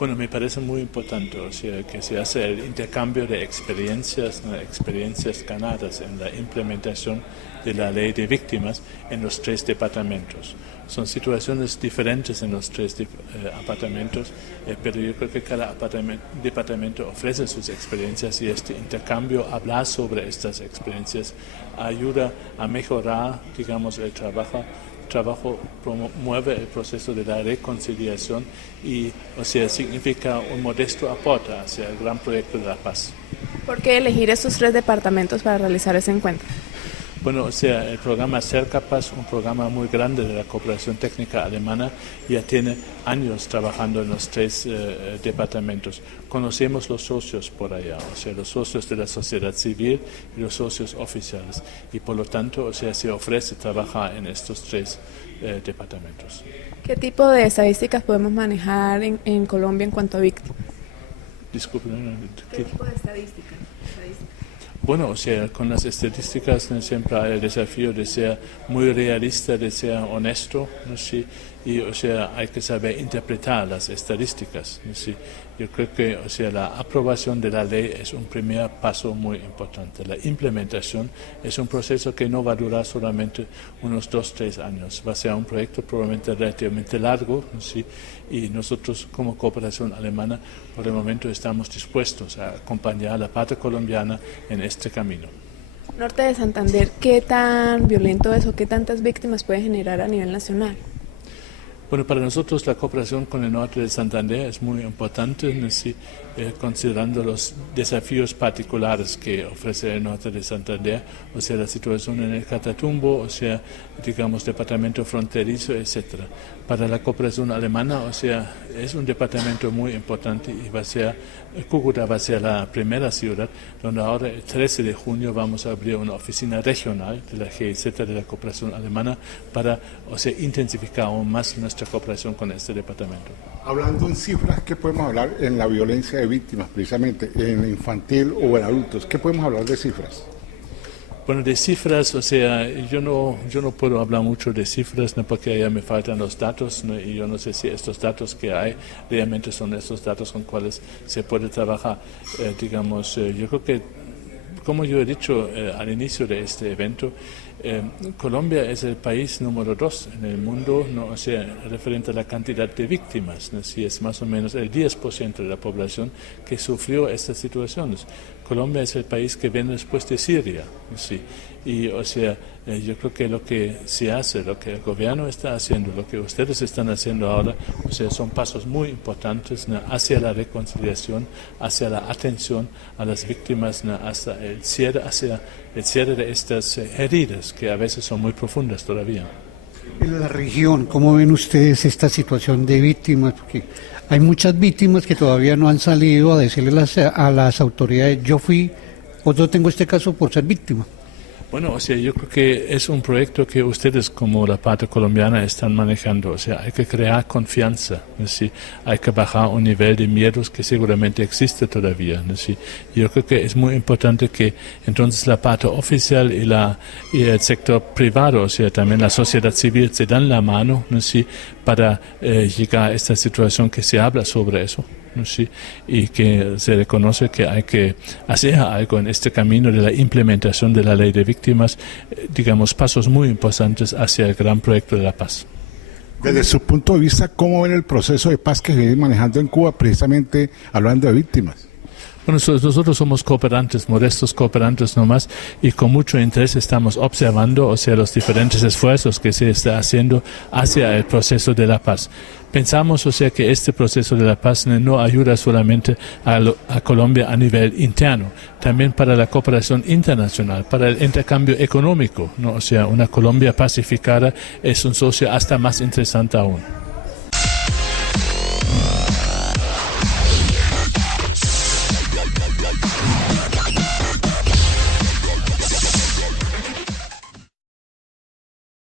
Bueno, me parece muy importante, o sea, que se hace el intercambio de experiencias, ¿no? Experiencias ganadas en la implementación de la ley de víctimas en los 3 departamentos. Son situaciones diferentes en los 3 departamentos, pero yo creo que cada departamento ofrece sus experiencias y este intercambio, hablar sobre estas experiencias, ayuda a mejorar, digamos, el trabajo promueve el proceso de la reconciliación y, o sea, significa un modesto aporte hacia el gran proyecto de la paz. ¿Por qué elegir estos 3 departamentos para realizar ese encuentro? Bueno, o sea, el programa CERCAPAZ, un programa muy grande de la cooperación técnica alemana, ya tiene años trabajando en los 3 departamentos. Conocemos los socios por allá, o sea, los socios de la sociedad civil y los socios oficiales. Y por lo tanto, o sea, se ofrece trabajar en estos 3 departamentos. ¿Qué tipo de estadísticas podemos manejar en Colombia en cuanto a víctimas? Disculpe, ¿Qué tipo de estadísticas? Bueno, o sea, con las estadísticas siempre hay el desafío de ser muy realista, de ser honesto, ¿no? Sí, y o sea, hay que saber interpretar las estadísticas, ¿no? Sí, yo creo que, o sea, la aprobación de la ley es un primer paso muy importante. La implementación es un proceso que no va a durar solamente unos 2-3 años, va a ser un proyecto probablemente relativamente largo, ¿no? Sí, y nosotros como cooperación alemana por el momento estamos dispuestos a acompañar a la parte colombiana en este camino. Norte de Santander, ¿qué tan violento es o qué tantas víctimas puede generar a nivel nacional? Bueno, para nosotros la cooperación con el norte de Santander es muy importante, ¿no? Sí, considerando los desafíos particulares que ofrece el norte de Santander, o sea, la situación en el Catatumbo, o sea, digamos, departamento fronterizo, etcétera. Para la cooperación alemana, o sea, es un departamento muy importante y va a ser, Cúcuta va a ser la primera ciudad donde ahora el 13 de junio vamos a abrir una oficina regional de la GIZ, de la cooperación alemana, para, o sea, intensificar aún más nuestra cooperación con este departamento. Hablando en cifras, ¿qué podemos hablar en la violencia de víctimas, precisamente en infantil o en adultos? ¿Qué podemos hablar de cifras? Bueno, de cifras, o sea, yo no puedo hablar mucho de cifras, ¿no? Porque ya me faltan los datos, ¿no? Y yo no sé si estos datos que hay realmente son estos datos con cuales se puede trabajar. Digamos, yo creo que, como yo he dicho al inicio de este evento, Colombia es el país número 2 en el mundo, ¿no? O sea, referente a la cantidad de víctimas, ¿no? Si es más o menos el 10% de la población que sufrió estas situaciones. Colombia es el país que viene después de Siria, ¿no? Sí. Y, o sea, yo creo que lo que se hace, lo que el gobierno está haciendo, lo que ustedes están haciendo ahora, o sea, son pasos muy importantes, ¿no? Hacia la reconciliación, hacia la atención a las víctimas, ¿no? Hasta hacia el cierre de estas heridas que a veces son muy profundas todavía. En la región, ¿cómo ven ustedes esta situación de víctimas? Porque hay muchas víctimas que todavía no han salido a decirles a las autoridades, yo fui, o yo tengo este caso por ser víctima. Bueno, o sea, yo creo que es un proyecto que ustedes como la parte colombiana están manejando, o sea, hay que crear confianza, ¿no? Sí, hay que bajar un nivel de miedos que seguramente existe todavía, ¿no? Sí, yo creo que es muy importante que entonces la parte oficial y el sector privado, o sea, también la sociedad civil se dan la mano, ¿no? Sí, para llegar a esta situación que se habla sobre eso. Sí, y que se reconoce que hay que hacer algo en este camino de la implementación de la ley de víctimas, digamos, pasos muy importantes hacia el gran proyecto de la paz. Desde su punto de vista, ¿cómo ven el proceso de paz que se viene manejando en Cuba, precisamente hablando de víctimas? Bueno, nosotros somos cooperantes, modestos cooperantes nomás, y con mucho interés estamos observando, o sea, los diferentes esfuerzos que se está haciendo hacia el proceso de la paz. Pensamos, o sea, que este proceso de la paz no ayuda solamente a Colombia a nivel interno, también para la cooperación internacional, para el intercambio económico, ¿no? O sea, una Colombia pacificada es un socio hasta más interesante aún.